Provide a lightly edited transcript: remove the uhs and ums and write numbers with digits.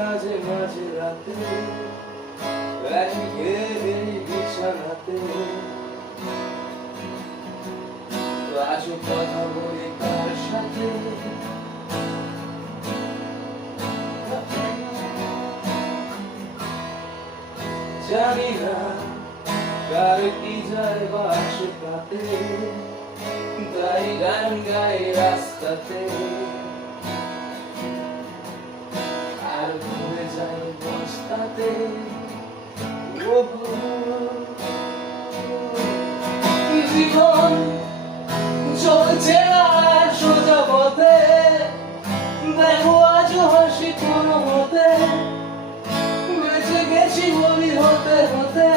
মাঝে মাঝে রাতে একঘেয়ে বিছানাতে আজও কথা বলি কার সাথে জানি না কার কি যায় বাসে পাতে তাই গান গাই রাস্তাতে আর ভুলে যাই বস্তাতে জীবন চলছে আর সোজা পথে দেখো আজও হাসি কোনো মতে বেঁচে গেছি বলি হতে হতে